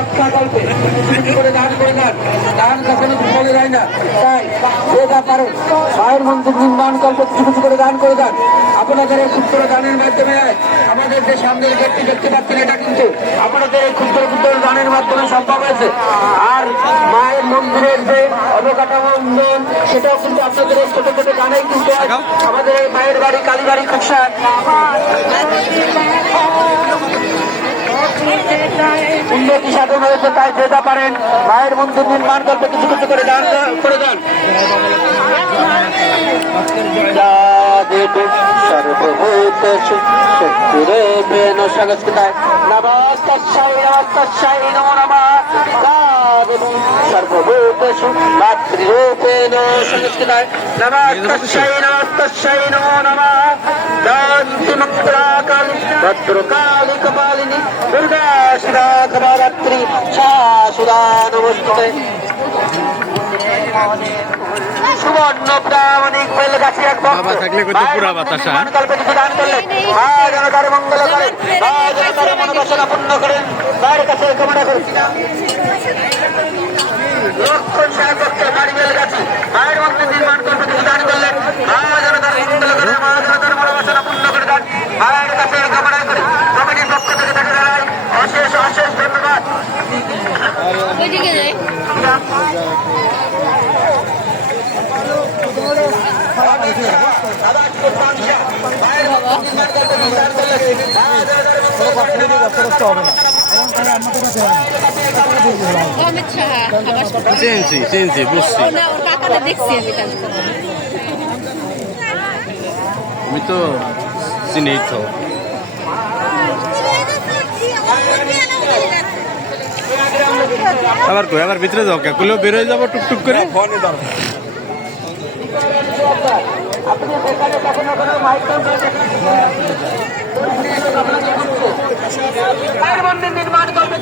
রক্ষা করবে কিছু করে দান করে দেন। দান কখনো বিফলে যায় না, তাই যে যা পারেন মায়ের মন্দির নির্মাণ করবে কিছু কিছু করে দান করে দেন। আপনাদের এই ক্ষুদ্র দানের মাধ্যমে আমাদের যে সামনের গেটটি দেখতে পাচ্ছেন, এটা কিন্তু আপনাদের এই ক্ষুদ্র ক্ষুদ্র দানের মাধ্যমে সম্ভব হয়েছে। আর মায়ের মন্দিরের যে অবকাঠামো উন্নয়ন, সেটাও কিন্তু আপনাদের এই ছোট ছোট দানেই কিন্তু আমাদের এই মায়ের বাড়ি কালীবাড়ি খুকসা উন্নতি সাধন হয়েছে। তাই যে যা পারেন মায়ের মন্দির নির্মাণ করতে কিছু কিছু করে দান করে দেন। সর্বভূতেষু শক্তিরূপেণ সংস্কৃতায় নমস্তস্যৈ নমস্তস্যৈ নমো নমঃ। সর্বভূতেষু মাতৃরূপেণ সংস্কৃতায় নমস্তস্যৈ নমস্তস্যৈ নমো নমঃ। শান্তি মঙ্গলাকালী ভদ্রকালী কপালিনী দুর্গা শিবা ক্ষমাদাত্রী শাশুরা নমস্তুতে। সুবর্ণ প্রামাণিক বেলগাছি এক বাবা থাকলে কত পুরা বাতাসা কল্পে কিছু দান করলেন। মা জনতার মঙ্গল করেন, মা জনতার মনোবাসনা পূর্ণ করেন, মায়ের কাছে কামনা করেন। লক্ষণ সাহেবকে বাড়ি বেলগাছি মায়ের মন্দির নির্মাণ করতে কিছু দান করলেন। মা জনতার মঙ্গল করেন, মা জনতার মনোবাসনা পূর্ণ করে দেন, মায়ের কাছে কামনা করে কমিটির পক্ষ থেকে তাকে জানাই অশেষ অশেষ ধন্যবাদ। চেঞ্জি বুঝছি। আমি তো চিনি তো। আবার কই আবার ভিতরে যাও কে কুলো বের হয়ে যাবো টুকটুক করে। আপনি সেখানে কখনো কোনো মাইক্রোফোন মায়ের মন্দির নির্মাণ করবে